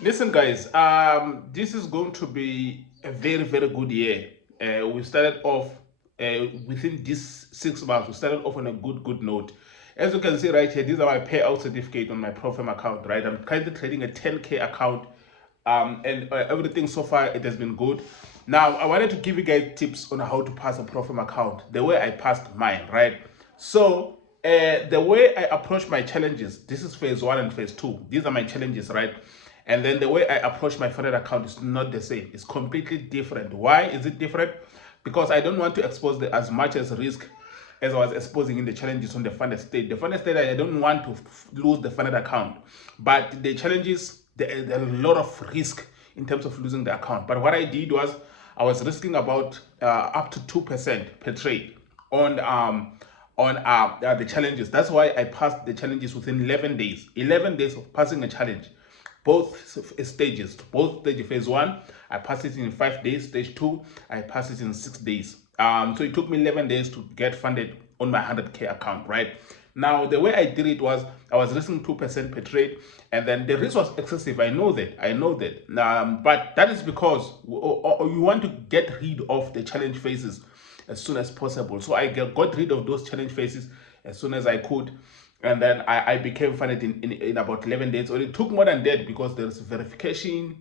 Listen, guys, this is going to be a very, very good year. We started off within these 6 months. We started off on a good note. As you can see right here, these are my payout certificate on my Profem account. Right, I'm currently trading a 10K account, and everything so far it has been good. Now, I wanted to give you guys tips on how to pass a Profem account. The way I passed mine, right? So, the way I approach my challenges. This is phase one and phase two. These are my challenges, right? And then the way I approach my Fed account is not the same. It's completely different. Why is it different? Because I don't want to expose as much as risk as I was exposing in the challenges on the funded state. The funded state, I don't want to lose the funded account. But the challenges, there are a lot of risk in terms of losing the account. But what I did was I was risking about up to 2% per trade on the challenges. That's why I passed the challenges within 11 days. 11 days of passing a challenge. Both stages, phase one, I passed it in 5 days. Stage two, I passed it in 6 days. So it took me 11 days to get funded on my 100K account, right? Now, the way I did it was I was risking 2% per trade, and then the risk was excessive. I know that. But that is because you want to get rid of the challenge phases as soon as possible. So I got rid of those challenge phases as soon as I could, and then I became funded in about 11 days. Or it took more than that because there's verification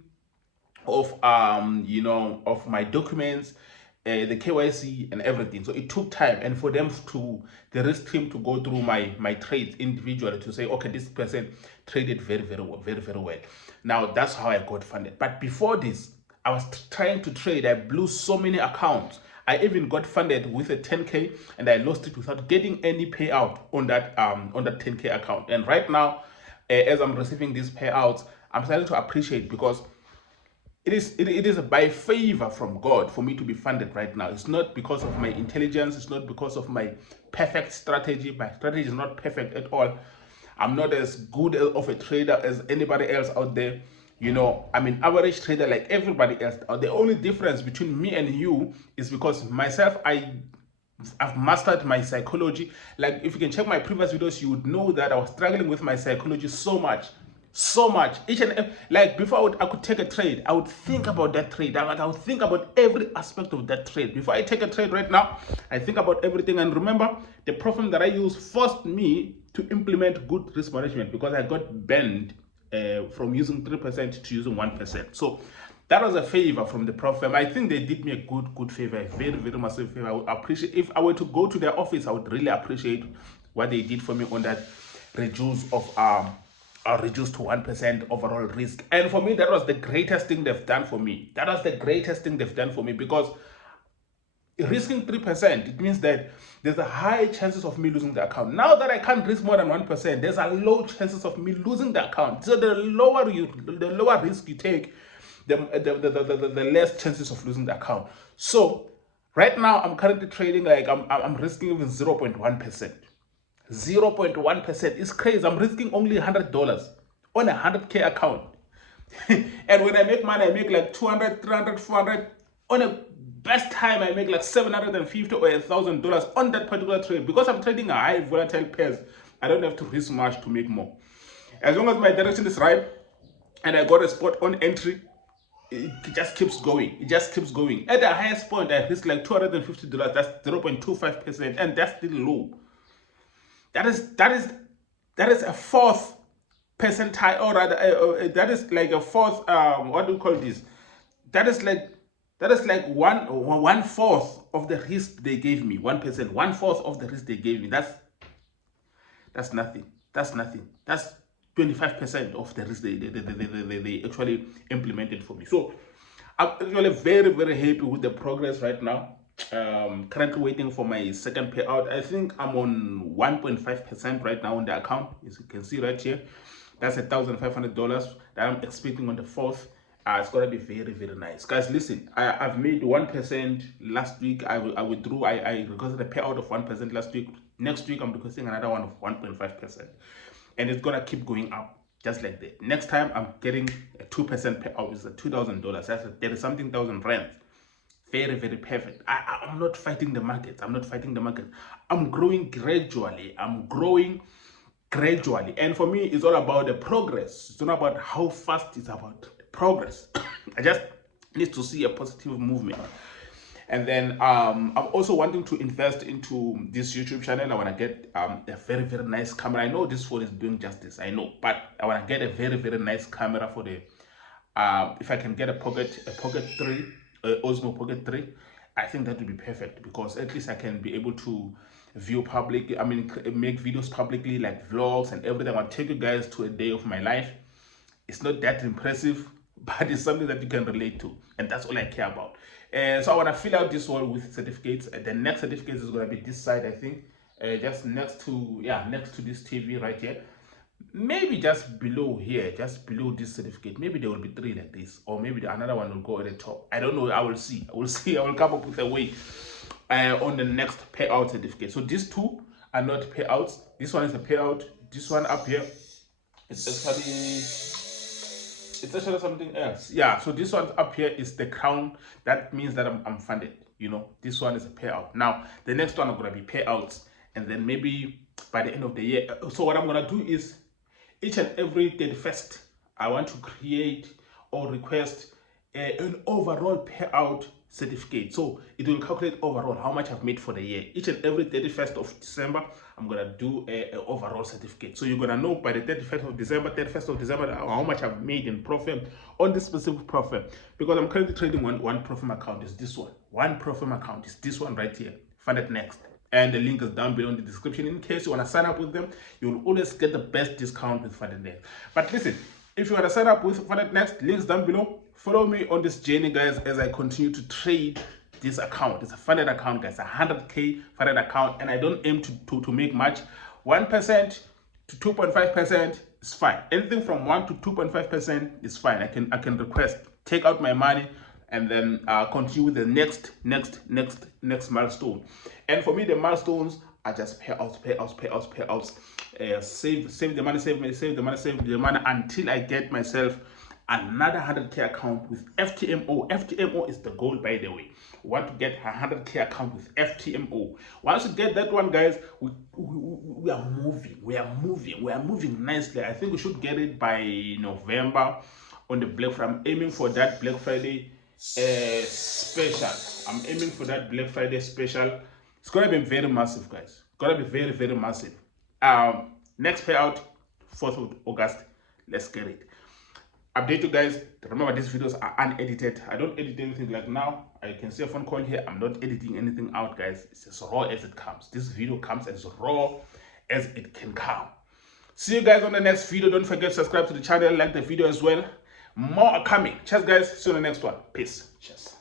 of of my documents, the KYC and everything. So it took time, and for them to the risk team to go through my trades individually to say, okay, this person traded very well, very well. Now that's how I got funded. But before this, I was trying to trade. I blew so many accounts. I even got funded with a 10K, and I lost it without getting any payout on that 10K account. And right now, as I'm receiving these payouts, I'm starting to appreciate because it is by favor from God for me to be funded right now. It's not because of my intelligence. It's not because of my perfect strategy. My strategy is not perfect at all. I'm not as good of a trader as anybody else out there. I'm an average trader like everybody else. The only difference between me and you is because myself, I've mastered my psychology. Like, if you can check my previous videos, you would know that I was struggling with my psychology so much. Like, before I could take a trade, I would think about that trade. I would think about every aspect of that trade. Before I take a trade right now, I think about everything. And remember, the program that I use forced me to implement good risk management because I got banned from using 3% to using 1%. So that was a favor from the prof firm. I think they did me a good favor, a very massive favor. I would appreciate if I were to go to their office. I would really appreciate what they did for me on that reduced to 1% overall risk. And for me, that was the greatest thing they've done for me. That was the greatest thing they've done for me because risking 3%, it means that there's a high chances of me losing the account. Now that I can't risk more than 1%, there's a low chances of me losing the account. So the lower risk you take, the less chances of losing the account. So right now I'm currently trading like I'm risking even 0.1%. 0.1% is crazy. I'm risking only $100 on a 100K account. And when I make money, I make like 200, 300, 400. On a best time, I make like 750 or $1,000 on that particular trade. Because I'm trading a high volatile pairs, I don't have to risk much to make more. As long as my direction is right and I got a spot on entry, it just keeps going. It just keeps going. At the highest point, I risk like $250. That's 0.25%, and that's still low. That is a fourth percentile, or rather, that is like a fourth. What do you call this? That is like one fourth of the risk they gave me. 1%, 1/4 of the risk they gave me. That's nothing. That's nothing. That's 25% of the risk they actually implemented for me. So I'm actually very happy with the progress right now. Currently waiting for my second payout. I think I'm on 1.5% right now on the account, as you can see right here. That's $1,500 that I'm expecting on the fourth. It's gonna be very nice, guys. Listen, I've made 1% last week. I withdrew. I requested a payout of 1% last week. Next week I'm requesting another one of 1.5%, and it's gonna keep going up just like that. Next time I'm getting a 2% payout. It's a $2,000. That's 30 something thousand rand. Very perfect. I'm not fighting the market. I'm growing gradually. I'm growing gradually. And for me, it's all about the progress. It's not about how fast, it's about the progress. I just need to see a positive movement. And then I'm also wanting to invest into this YouTube channel. I want to get a very, very nice camera. I know this phone is doing justice, I know, but I want to get a very, very nice camera for the if I can get a Pocket 3, Osmo Pocket 3, I think that would be perfect, because at least I can be able to view public, I mean, make videos publicly, like vlogs and everything. I'll take you guys to a day of my life. It's not that impressive, but it's something that you can relate to, and that's all I care about. And so I want to fill out this one with certificates. The next certificate is going to be this side, I think, just next to this TV right here. Maybe just below here, just below this certificate, maybe there will be 3 like this, or maybe another one will go at the top. I don't know. I will see. I will come up with a way on the next payout certificate. So these 2 are not payouts. This one is a payout. This one up here, it's actually something else. Yeah, so this one up here is the crown. That means that I'm funded. You know, this one is a payout. Now the next one are going to be payouts, and then maybe by the end of the year. So what I'm going to do is, each and every 31st, I want to create or request an overall payout certificate. So it will calculate overall how much I've made for the year. Each and every 31st of December, I'm going to do an overall certificate. So you're going to know by the 31st of December, how much I've made in profit on this specific profit. Because I'm currently trading one profit account is this one. One profit account is this one right here. Funded Next. And the link is down below in the description. In case you want to sign up with them, you will always get the best discount with Funded Next. But listen, if you want to sign up with Funded Next, links down below. Follow me on this journey, guys, as I continue to trade this account. It's a funded account, guys, 100K funded account, and I don't aim to make much. 1% to 2.5% is fine. Anything from 1 to 2.5% is fine. I can request, take out my money, and then continue with the next milestone. And for me, the milestones are just payouts. Save the money until I get myself another 100K account with FTMO. FTMO is the goal, by the way. We want to get a 100K account with FTMO. Once you get that one, guys, we are moving nicely. I think we should get it by November on the Black Friday. I'm aiming for that Black Friday special. It's gonna be very massive, guys. It's gonna be very, very massive. Next payout, 4th of August. Let's get it. Update you guys. Remember, these videos are unedited. I don't edit anything like now. I can see a phone call here. I'm not editing anything out, guys. It's as raw as it comes. This video comes as raw as it can come. See you guys on the next video. Don't forget to subscribe to the channel, like the video as well. More are coming. Cheers, guys. See you on the next one. Peace. Cheers.